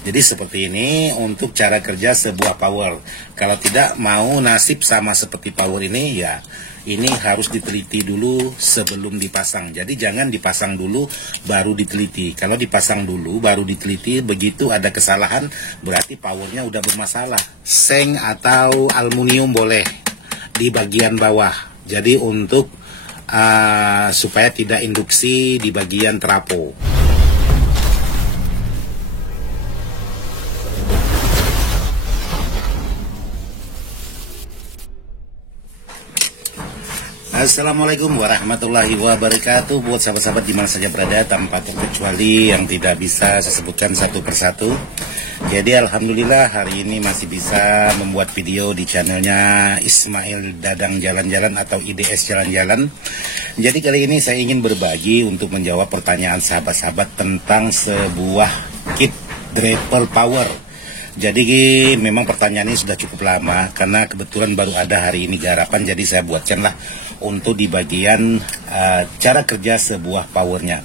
Jadi seperti ini untuk cara kerja sebuah power. Kalau tidak mau nasib sama seperti power ini, ya ini harus diteliti dulu sebelum dipasang. Jadi jangan dipasang dulu baru diteliti. Kalau dipasang dulu baru diteliti, begitu ada kesalahan berarti powernya udah bermasalah. Seng atau aluminium boleh di bagian bawah. Jadi untuk supaya tidak induksi di bagian trapo. Assalamualaikum warahmatullahi wabarakatuh. Buat sahabat-sahabat di mana saja berada, tanpa terkecuali yang tidak bisa saya sebutkan satu persatu. Jadi alhamdulillah hari ini masih bisa membuat video di channelnya Ismail Dadang Jalan-Jalan atau IDS Jalan-Jalan. Jadi kali ini saya ingin berbagi untuk menjawab pertanyaan sahabat-sahabat tentang sebuah kit draper power. Jadi memang pertanyaan ini sudah cukup lama karena kebetulan baru ada hari ini garapan, jadi saya buatkanlah untuk di bagian cara kerja sebuah powernya.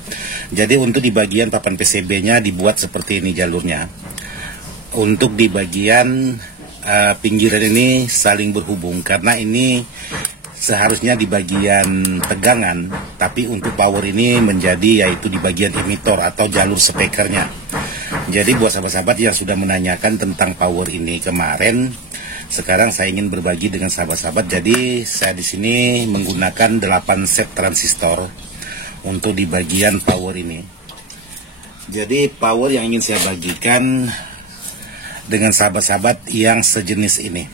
Jadi untuk di bagian papan PCB-nya dibuat seperti ini jalurnya. Untuk di bagian pinggiran ini saling berhubung karena ini seharusnya di bagian tegangan, tapi untuk power ini menjadi yaitu di bagian emitor atau jalur speakernya. Jadi buat sahabat-sahabat yang sudah menanyakan tentang power ini kemarin, sekarang saya ingin berbagi dengan sahabat-sahabat. Jadi saya di sini menggunakan 8 set transistor untuk di bagian power ini. Jadi power yang ingin saya bagikan dengan sahabat-sahabat yang sejenis ini.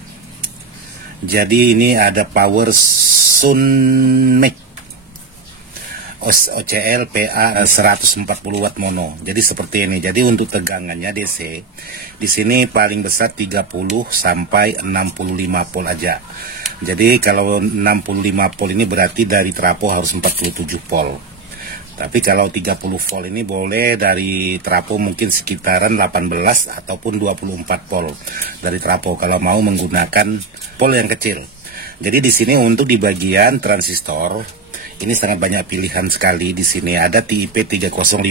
Jadi ini ada power Sunmake OCL PA 140 watt mono. Jadi seperti ini. Jadi untuk tegangannya DC di sini paling besar 30 sampai 65 volt aja. Jadi kalau 65 volt ini berarti dari trapo harus 47 volt. Tapi kalau 30 volt ini boleh dari trapo mungkin sekitaran 18 ataupun 24 volt dari trapo kalau mau menggunakan volt yang kecil. Jadi di sini untuk di bagian transistor ini sangat banyak pilihan sekali. Di sini ada TIP 3055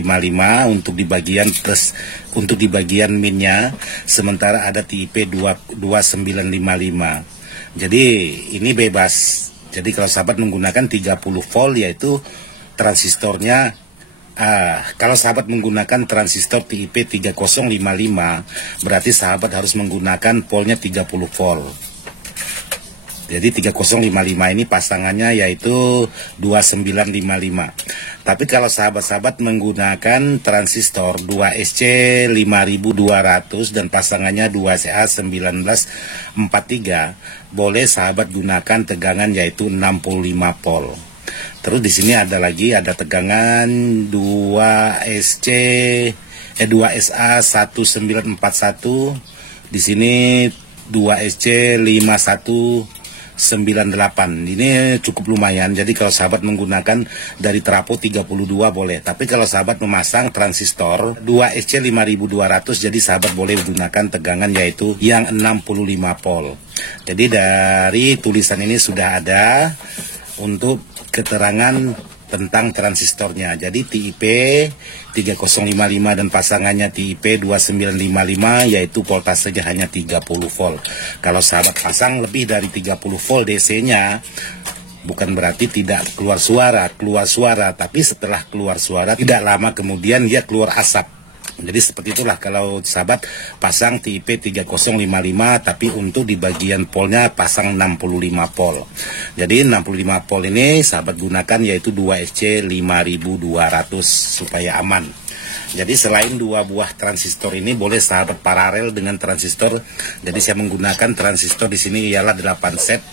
untuk di bagian plus untuk di bagian minnya, sementara ada TIP 2955. Jadi ini bebas. Jadi kalau sahabat menggunakan 30 volt yaitu transistornya kalau sahabat menggunakan transistor TIP 3055 berarti sahabat harus menggunakan voltnya 30 volt. Jadi 3055 ini pasangannya yaitu 2955. Tapi kalau sahabat-sahabat menggunakan transistor 2SC 5200 dan pasangannya 2CA 1943, boleh sahabat gunakan tegangan yaitu 65 volt. Terus di sini ada lagi ada tegangan 2SA 1941. Di sini 2SC 5198. Ini cukup lumayan. Jadi kalau sahabat menggunakan dari trapo 32 boleh. Tapi kalau sahabat memasang transistor 2SC 5200, jadi sahabat boleh menggunakan tegangan yaitu yang 65 volt. Jadi dari tulisan ini sudah ada untuk keterangan tentang transistornya. Jadi TIP 3055 dan pasangannya TIP 2955 yaitu voltasenya hanya 30 volt. Kalau sahabat pasang lebih dari 30 volt DC-nya, bukan berarti tidak keluar suara, tapi setelah keluar suara tidak lama kemudian dia keluar asap. Jadi seperti itulah kalau sahabat pasang TIP 3055 tapi untuk di bagian polnya pasang 65 volt. Jadi 65 volt ini sahabat gunakan yaitu 2SC 5200 supaya aman. Jadi selain dua buah transistor ini boleh sahabat paralel dengan transistor. Jadi saya menggunakan transistor di sini ialah 8 set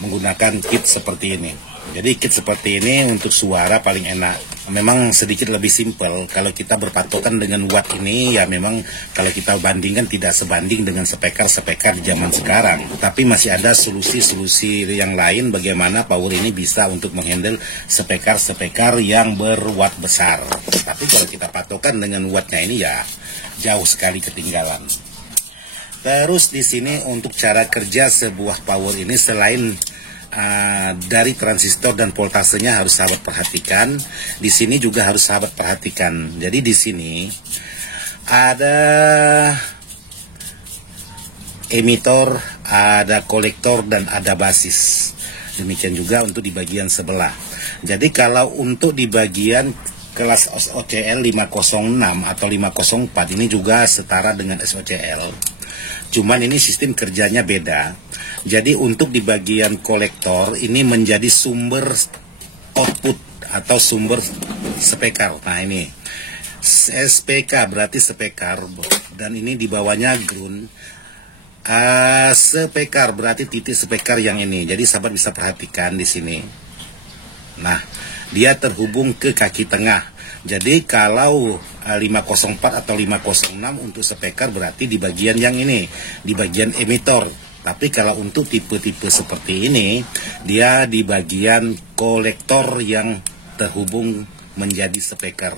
menggunakan kit seperti ini. Jadi kit seperti ini untuk suara paling enak. Memang sedikit lebih simpel kalau kita berpatokan dengan watt ini, ya memang kalau kita bandingkan tidak sebanding dengan speaker di zaman sekarang. Tapi masih ada solusi-solusi yang lain bagaimana power ini bisa untuk menghandle speaker yang berwatt besar. Tapi kalau kita patokan dengan wattnya ini ya jauh sekali ketinggalan. Terus di sini untuk cara kerja sebuah power ini selain dari transistor dan voltasenya harus sahabat perhatikan. Di sini juga harus sahabat perhatikan. Jadi di sini ada emitor, ada kolektor, dan ada basis. Demikian juga untuk di bagian sebelah. Jadi kalau untuk di bagian kelas SOCL 506 atau 504 ini juga setara dengan SOCL. Cuman ini sistem kerjanya beda. Jadi untuk di bagian kolektor ini menjadi sumber output atau sumber spekar. Nah ini SPK berarti spekar, dan ini di bawahnya ground. Spekar berarti titik spekar yang ini. Jadi sahabat bisa perhatikan di sini. Nah, dia terhubung ke kaki tengah. Jadi kalau 504 atau 506 untuk spekar berarti di bagian yang ini, di bagian emitor. Tapi kalau untuk tipe-tipe seperti ini, dia di bagian kolektor yang terhubung menjadi spekar.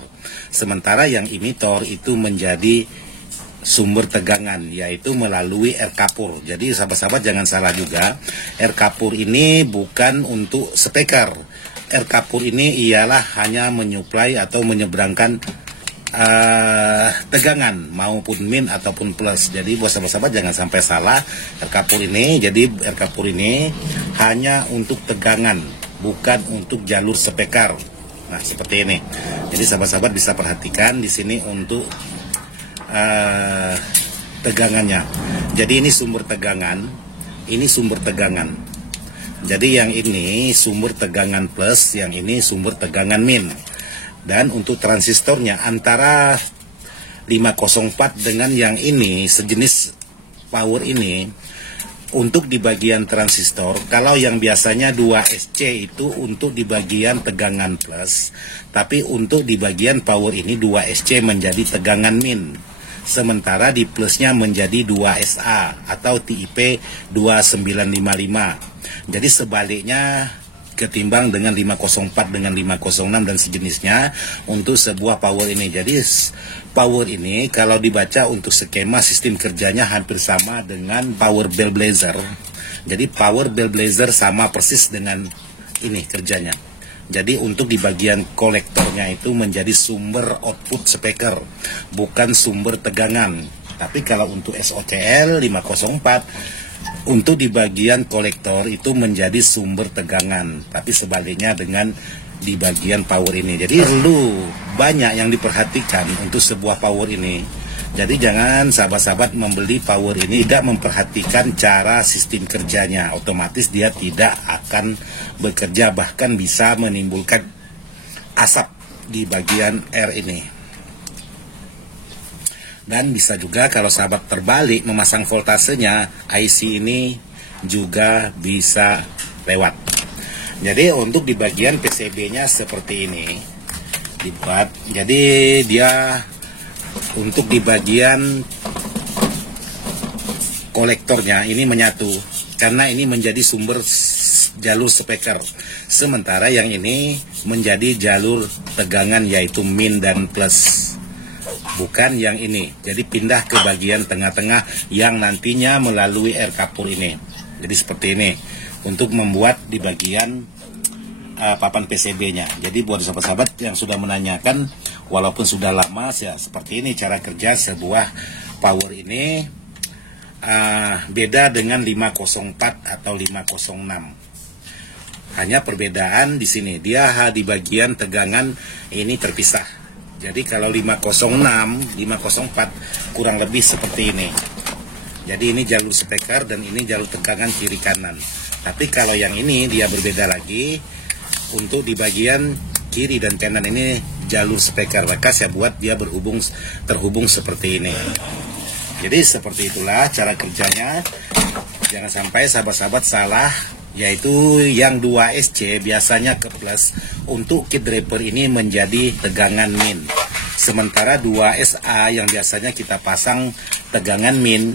Sementara yang emitor itu menjadi sumber tegangan, yaitu melalui air kapur. Jadi sahabat-sahabat jangan salah juga, air kapur ini bukan untuk spekar. Air kapur ini ialah hanya menyuplai atau menyeberangkan tegangan maupun min ataupun plus. Jadi buat sahabat-sahabat jangan sampai salah, air kapur ini, jadi air kapur ini hanya untuk tegangan, bukan untuk jalur spekar. Nah seperti ini. Jadi sahabat-sahabat bisa perhatikan di sini untuk tegangannya. Jadi ini sumber tegangan, ini sumber tegangan. Jadi yang ini sumber tegangan plus, yang ini sumber tegangan min. Dan untuk transistornya antara 504 dengan yang ini sejenis power ini, untuk di bagian transistor, kalau yang biasanya 2SC itu untuk di bagian tegangan plus, tapi untuk di bagian power ini 2SC menjadi tegangan min. Sementara di plusnya menjadi 2SA atau TIP 2955. Jadi sebaliknya ketimbang dengan 504 dengan 506 dan sejenisnya untuk sebuah power ini. Jadi power ini kalau dibaca untuk skema sistem kerjanya hampir sama dengan power bell blazer. Jadi power bell blazer sama persis dengan ini kerjanya. Jadi untuk di bagian kolektornya itu menjadi sumber output speaker, bukan sumber tegangan. Tapi kalau untuk SOCL 504, untuk di bagian kolektor itu menjadi sumber tegangan. Tapi sebaliknya dengan di bagian power ini. Jadi perlu banyak yang diperhatikan untuk sebuah power ini. Jadi jangan sahabat-sahabat membeli power ini tidak memperhatikan cara sistem kerjanya. Otomatis dia tidak akan bekerja, bahkan bisa menimbulkan asap di bagian R ini. Dan bisa juga kalau sahabat terbalik memasang voltasenya, IC ini juga bisa lewat. Jadi untuk di bagian PCB-nya seperti ini dibuat. Jadi dia untuk di bagian kolektornya ini menyatu, karena ini menjadi sumber jalur speaker. Sementara yang ini menjadi jalur tegangan yaitu min dan plus. Bukan yang ini. Jadi pindah ke bagian tengah-tengah yang nantinya melalui air kapur ini. Jadi seperti ini. Untuk membuat di bagian papan PCB-nya. Jadi buat sahabat-sahabat yang sudah menanyakan, walaupun sudah lama, ya seperti ini cara kerja sebuah power ini. Beda dengan 504 atau 506. Hanya perbedaan di sini, dia di bagian tegangan ini terpisah. Jadi kalau 506, 504 kurang lebih seperti ini. Jadi ini jalur speaker dan ini jalur tegangan kiri kanan. Tapi kalau yang ini dia berbeda lagi. Untuk di bagian kiri dan kanan ini jalur speaker. Maka saya buat dia terhubung seperti ini. Jadi seperti itulah cara kerjanya. Jangan sampai sahabat-sahabat salah, yaitu yang 2SC biasanya ke plus, untuk kit draper ini menjadi tegangan min. Sementara 2SA yang biasanya kita pasang tegangan min,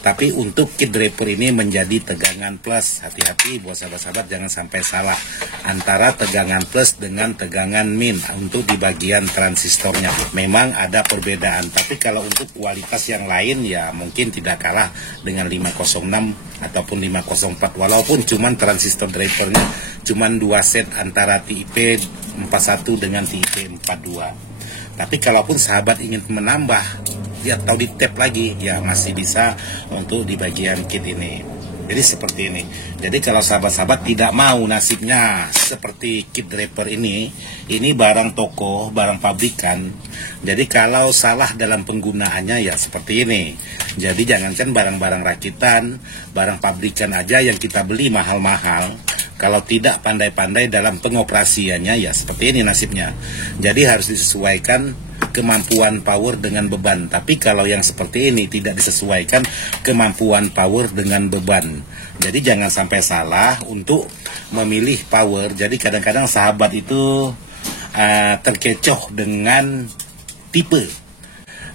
tapi untuk kit draper ini menjadi tegangan plus. Hati-hati buat sahabat-sahabat jangan sampai salah antara tegangan plus dengan tegangan min untuk di bagian transistornya. Memang ada perbedaan, tapi kalau untuk kualitas yang lain ya mungkin tidak kalah dengan 506 ataupun 504, walaupun cuman transistor drapernya cuman 2 set antara TIP 41 dengan TIP 42. Tapi kalaupun sahabat ingin menambah, dia tahu di tap lagi, ya masih bisa untuk di bagian kit ini. Jadi seperti ini. Jadi kalau sahabat-sahabat tidak mau nasibnya seperti kit draper ini barang toko, barang pabrikan. Jadi kalau salah dalam penggunaannya ya seperti ini. Jadi jangankan barang-barang rakitan, barang pabrikan aja yang kita beli mahal-mahal, kalau tidak pandai-pandai dalam pengoperasiannya ya seperti ini nasibnya. Jadi harus disesuaikan kemampuan power dengan beban. Tapi kalau yang seperti ini tidak disesuaikan kemampuan power dengan beban. Jadi jangan sampai salah untuk memilih power. Jadi kadang-kadang sahabat itu terkecoh dengan tipe.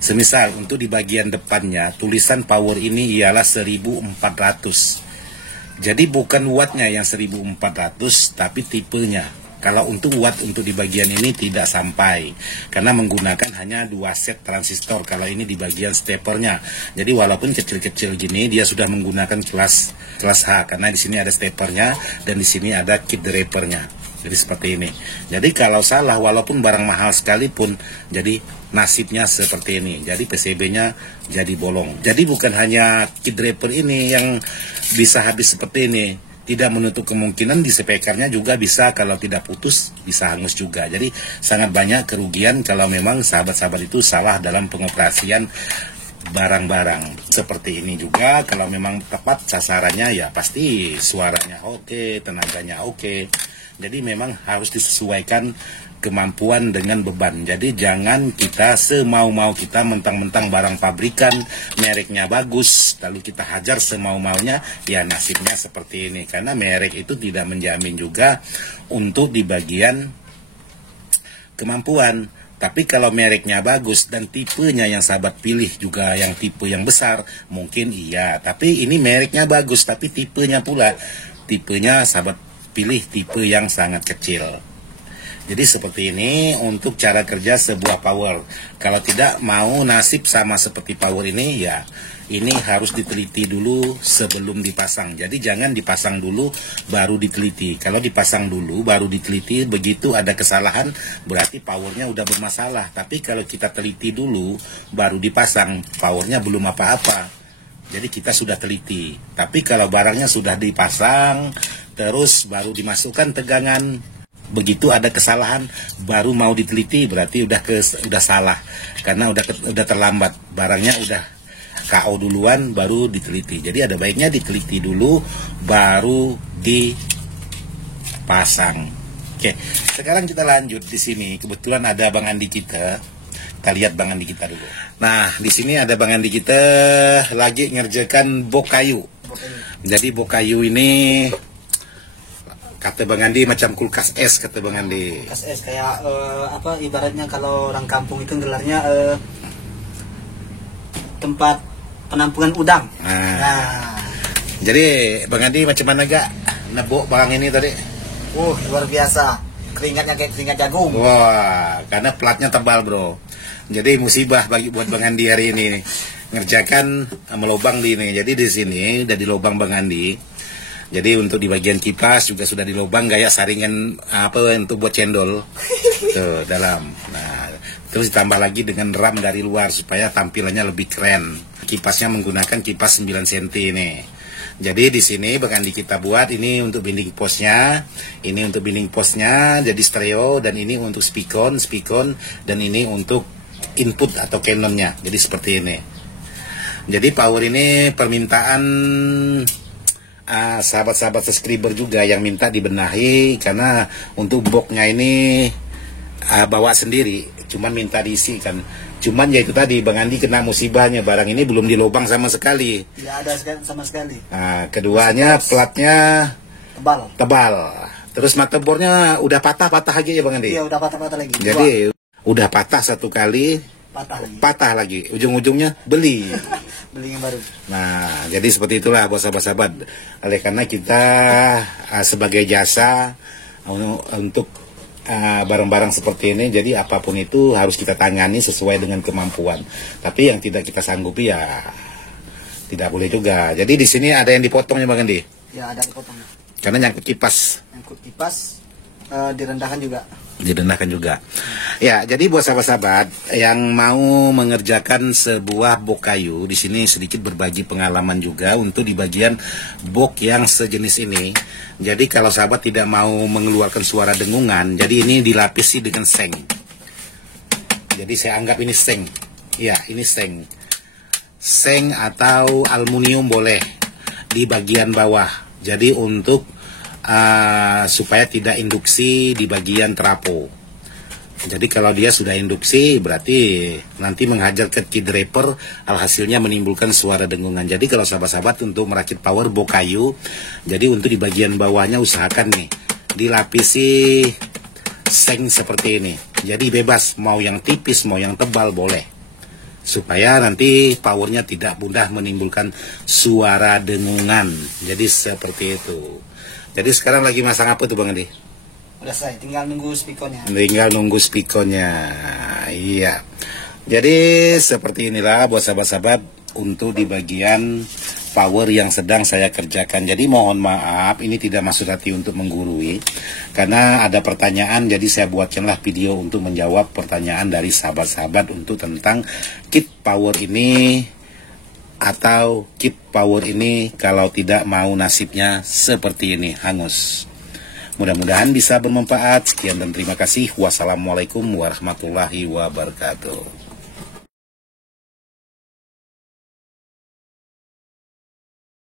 Semisal untuk di bagian depannya tulisan power ini ialah 1400. Jadi bukan wattnya yang 1400 tapi tipenya. Kalau untuk watt untuk di bagian ini tidak sampai, karena menggunakan hanya 2 set transistor. Kalau ini di bagian stepernya, jadi walaupun kecil-kecil gini dia sudah menggunakan kelas H, karena di sini ada stepernya dan di sini ada kit drapernya. Jadi seperti ini. Jadi kalau salah walaupun barang mahal sekalipun, jadi nasibnya seperti ini. Jadi PCB-nya jadi bolong. Jadi bukan hanya kit draper ini yang bisa habis seperti ini. Tidak menutup kemungkinan di spekernya juga bisa, kalau tidak putus bisa hangus juga. Jadi sangat banyak kerugian kalau memang sahabat-sahabat itu salah dalam pengoperasian barang-barang. Seperti ini juga kalau memang tepat sasarannya ya pasti suaranya oke, tenaganya oke. Jadi memang harus disesuaikan kemampuan dengan beban. Jadi jangan kita semau-mau kita mentang-mentang barang pabrikan, mereknya bagus, lalu kita hajar semau-maunya, ya nasibnya seperti ini. Karena merek itu tidak menjamin juga untuk di bagian kemampuan. Tapi kalau mereknya bagus dan tipenya yang sahabat pilih juga yang tipe yang besar, mungkin iya. Tapi ini mereknya bagus, tapi tipenya pula, tipenya sahabat pilih tipe yang sangat kecil. Jadi seperti ini untuk cara kerja sebuah power. Kalau tidak mau nasib sama seperti power ini, ya ini harus diteliti dulu sebelum dipasang. Jadi jangan dipasang dulu baru diteliti. Kalau dipasang dulu baru diteliti, begitu ada kesalahan berarti powernya udah bermasalah. Tapi kalau kita teliti dulu baru dipasang, powernya belum apa-apa. Jadi kita sudah teliti. Tapi kalau barangnya sudah dipasang terus baru dimasukkan tegangan, begitu ada kesalahan baru mau diteliti, berarti udah salah, karena udah terlambat, barangnya udah KO duluan baru diteliti. Jadi ada baiknya diteliti dulu baru dipasang. Oke, sekarang kita lanjut. Di sini kebetulan ada Bang Andi kita. Kita lihat Bang Andi kita dulu. Nah, di sini ada Bang Andi kita lagi ngerjakan bok kayu. Jadi bok kayu ini kata Bang Andi macam kulkas es, kata Bang Andi. Kulkas es kayak apa ibaratnya kalau orang kampung itu gelarnya tempat penampungan udang. Nah. Jadi Bang Andi macam mana gak nebok barang ini tadi? Luar biasa. Keringatnya kayak keringat jagung. Wah, karena platnya tebal, bro. Jadi musibah buat Bang Andi hari ini ngerjakan melobang di ini. Jadi di sini udah di lobang Bang Andi. Jadi untuk di bagian kipas juga sudah dilobang gaya saringan apa untuk buat cendol tuh dalam. Nah, terus ditambah lagi dengan ram dari luar supaya tampilannya lebih keren. Kipasnya menggunakan kipas 9 cm ini. Jadi di sini Bang Andi kita buat ini untuk binding posnya, ini untuk binding posnya jadi stereo, dan ini untuk spikon dan ini untuk input atau canonnya. Jadi seperti ini. Jadi power ini permintaan sahabat-sahabat subscriber juga yang minta dibenahi, karena untuk boxnya ini bawa sendiri, cuman minta diisi kan. Cuman ya itu tadi Bang Andi kena musibahnya, barang ini belum dilobang sama sekali. Tidak ada sama sekali. Nah, keduanya platnya tebal. Terus motherboardnya udah patah aja ya Bang Andi? Iya, udah patah lagi. Jadi udah patah satu kali, patah lagi. Ujung-ujungnya beli yang baru. Nah, jadi seperti itulah buat sahabat-sahabat. Oleh karena kita sebagai jasa untuk barang-barang seperti ini, jadi apapun itu harus kita tangani sesuai dengan kemampuan. Tapi yang tidak kita sanggupi ya tidak boleh juga. Jadi di sini ada yang dipotongnya Bang Andi? Ya, ada dipotong. Karena nyangkut kipas. Direndahkan juga. Direndahkan juga. Ya, jadi buat sahabat-sahabat yang mau mengerjakan sebuah bok kayu, di sini sedikit berbagi pengalaman juga untuk di bagian bok yang sejenis ini. Jadi kalau sahabat tidak mau mengeluarkan suara dengungan, jadi ini dilapisi dengan seng. Jadi saya anggap ini seng. Ya, ini seng. Seng atau aluminium boleh di bagian bawah. Jadi untuk supaya tidak induksi di bagian trapo. Jadi kalau dia sudah induksi berarti nanti menghajar ke key draper, alhasilnya menimbulkan suara dengungan. Jadi kalau sahabat-sahabat untuk merakit power bok kayu, jadi untuk di bagian bawahnya usahakan nih dilapisi seng seperti ini. Jadi bebas mau yang tipis mau yang tebal boleh, supaya nanti powernya tidak mudah menimbulkan suara dengungan. Jadi seperti itu. Jadi sekarang lagi masang apa tuh Bang Andi? Udah selesai, tinggal nunggu spikonnya. Tinggal nunggu spikonnya. Iya. Jadi seperti inilah buat sahabat-sahabat untuk di bagian power yang sedang saya kerjakan. Jadi mohon maaf, ini tidak maksud hati untuk menggurui, karena ada pertanyaan, jadi saya buatkanlah video untuk menjawab pertanyaan dari sahabat-sahabat untuk tentang kit power ini, atau kit power ini kalau tidak mau nasibnya seperti ini, hangus. Mudah-mudahan bisa bermanfaat. Sekian dan terima kasih. Wassalamualaikum warahmatullahi wabarakatuh.